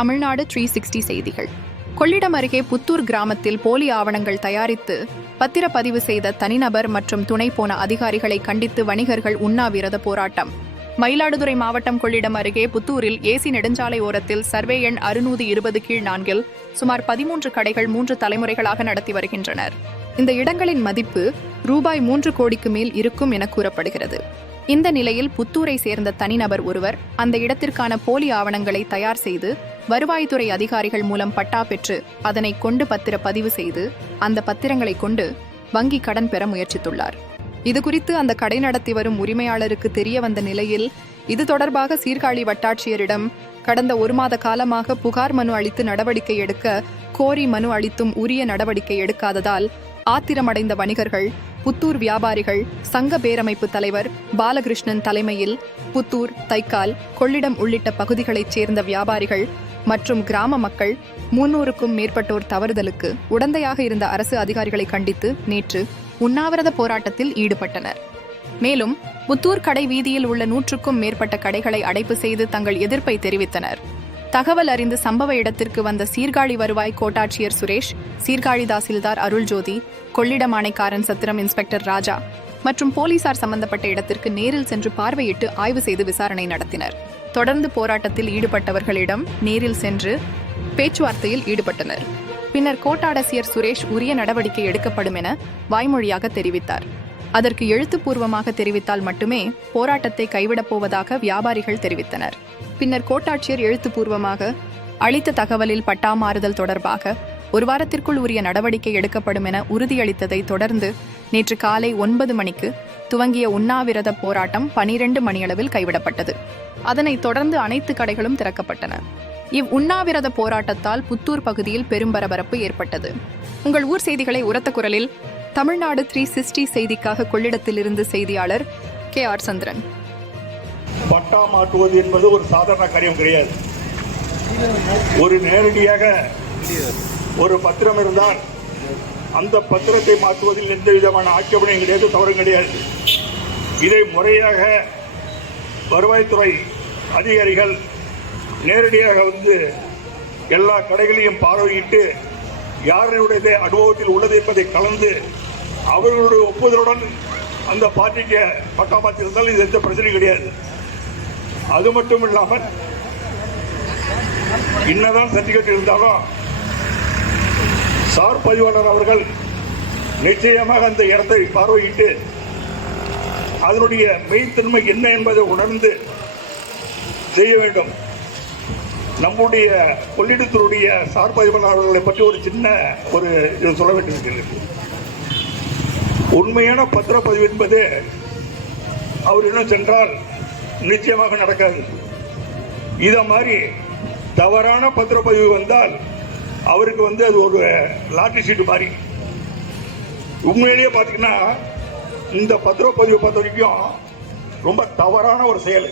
தமிழ்நாடு 360 செய்திகள். கொள்ளிடம் அருகே புத்தூர் கிராமத்தில் போலி ஆவணங்கள் தயாரித்து பத்திரப்பதிவு செய்த தனிநபர் மற்றும் துணை போன அதிகாரிகளை கண்டித்து வணிகர்கள் உண்ணாவிரத போராட்டம். மயிலாடுதுறை மாவட்டம் கொள்ளிடம் அருகே புத்தூரில் ஏசி நெடுஞ்சாலை ஓரத்தில் சர்வே எண் 620 கீழ் 4 சுமார் 13 கடைகள் 3 தலைமுறைகளாக நடத்தி வருகின்றனர். இந்த இடங்களின் மதிப்பு ரூபாய் 3 கோடிக்கு மேல் இருக்கும் என கூறப்படுகிறது. இந்த நிலையில் புத்தூரை சேர்ந்த தனிநபர் ஒருவர் அந்த இடத்திற்கான போலி ஆவணங்களை தயார் செய்து வருவாய்த்துறை அதிகாரிகள் மூலம் பட்டா பெற்று அதனை கொண்டு பத்திர பதிவு செய்து அந்த பத்திரங்களை கொண்டு வங்கி கடன் பெற முயற்சித்துள்ளார். இதுகுறித்து அந்த கடை நடத்தி வரும் உரிமையாளருக்கு தெரிய வந்த நிலையில் இது தொடர்பாக சீர்காழி வட்டாட்சியரிடம் கடந்த 1 மாத காலமாக புகார் மனு அளித்து நடவடிக்கை எடுக்க கோரி மனு அளித்தும் உரிய நடவடிக்கை எடுக்காததால் ஆத்திரமடைந்த வணிகர்கள் புத்தூர் வியாபாரிகள் சங்க பேரமைப்பு தலைவர் பாலகிருஷ்ணன் தலைமையில் புத்தூர், தைக்கால், கொள்ளிடம் உள்ளிட்ட பகுதிகளைச் சேர்ந்த வியாபாரிகள் மற்றும் கிராம மக்கள் 300க்கும் மேற்பட்டோர் தவறுதலுக்கு உடந்தையாக இருந்த அரசு அதிகாரிகளை கண்டித்து நேற்று உண்ணாவிரத போராட்டத்தில் ஈடுபட்டனர். மேலும் புத்தூர் கடை வீதியில் உள்ள 100க்கும் மேற்பட்ட கடைகளை அடைப்பு செய்து தங்கள் எதிர்ப்பை தெரிவித்தனர். தகவல் அறிந்து சம்பவ இடத்திற்கு வந்த சீர்காழி வருவாய் கோட்டாட்சியர் சுரேஷ், சீர்காழி தாசில்தார் அருள்ஜோதி, கொள்ளிடம் ஆணைக்காரன் சத்திரம் இன்ஸ்பெக்டர் ராஜா மற்றும் போலீசார் சம்பந்தப்பட்ட இடத்திற்கு நேரில் சென்று பார்வையிட்டு ஆய்வு செய்து விசாரணை நடத்தினர். தொடர்ந்து போராட்டத்தில் ஈடுபட்டவர்களிடம் நேரில் சென்று பேச்சுவார்த்தையில் ஈடுபட்டனர். பின்னர் கோட்டாட்சியர் சுரேஷ் உரிய நடவடிக்கை எடுக்கப்படும் என வாய்மொழியாக தெரிவித்தார். அதற்கு எழுத்துப்பூர்வமாக தெரிவித்தால் மட்டுமே போராட்டத்தை கைவிடப் போவதாக வியாபாரிகள் தெரிவித்தனர். பின்னர் கோட்டாட்சியர் எழுத்துப்பூர்வமாக அளித்த தகவலில் பட்டா மாறுதல் தொடர்பாக 1 வாரத்திற்குள் உரிய நடவடிக்கை எடுக்கப்படும் என உறுதியளித்ததை தொடர்ந்து நேற்று காலை 9 மணிக்கு துவங்கிய உண்ணாவிரத போராட்டம் 12 மணியளவில் கைவிடப்பட்டது. அதனைத் தொடர்ந்து அனைத்து கடைகளும் திறக்கப்பட்டன. உண்ணாவிரத போராட்டத்தால் புத்தூர் பகுதியில் பெரும் பரபரப்பு ஏற்பட்டது. உங்கள் ஊர் செய்திகளை உரத்த குரலில் தமிழ்நாடு 360 செய்திக்காக கொள்ளிடத்திலிருந்து செய்தியாளர் KR சந்திரன். பட்டா மாற்றுவது என்பது ஒரு சாதாரண காரியம் கிடையாது. ஒரு நேரடியாக ஒரு பத்திரம் இருந்தால் அந்த பத்திரத்தை மாற்றுவதில் எந்த விதமான ஆட்சேபனையும் கிடையாது, தவறும் கிடையாது. இதை முறையாக வருவாய்த்துறை அதிகாரிகள் நேரடியாக வந்து எல்லா கடைகளையும் பார்வையிட்டு யாருடைய அனுபவத்தில் உள்ளது என்பதை கலந்து அவர்களுடைய ஒப்புதலுடன் அந்த பார்ட்டிக்கு பட்டா மாற்றிருந்தால் இது எந்த பிரச்சனையும் கிடையாது. அது மட்டும் இல்லாமல் என்னதான் சர்டிபிகேட் இருந்தாலும் சார் பதிவாளர் அவர்கள் நிச்சயமாக அந்த இடத்தை பார்வையிட்டு அதனுடைய மெய்த்தன்மை என்ன என்பதை உணர்ந்து செய்ய வேண்டும். நம்முடைய கொள்ளிடத்தினுடைய சார் பதிவாளர்களை பற்றி ஒரு சின்ன இது சொல்ல வேண்டியிருக்கிறது. உண்மையான பத்திரப்பதிவு என்பது அவர் இன்னும் சென்றால் நிச்சயமாக நடக்காது. இதை மாதிரி தவறான பத்திரப்பதிவு வந்தால் அவருக்கு அது ஒரு லாட்டரி சீட்டு மாதிரி. உண்மையிலேயே பார்த்தீங்கன்னா இந்த பத்திரப்பதிவு பொறுத்த வரைக்கும் ரொம்ப தவறான ஒரு செயல்.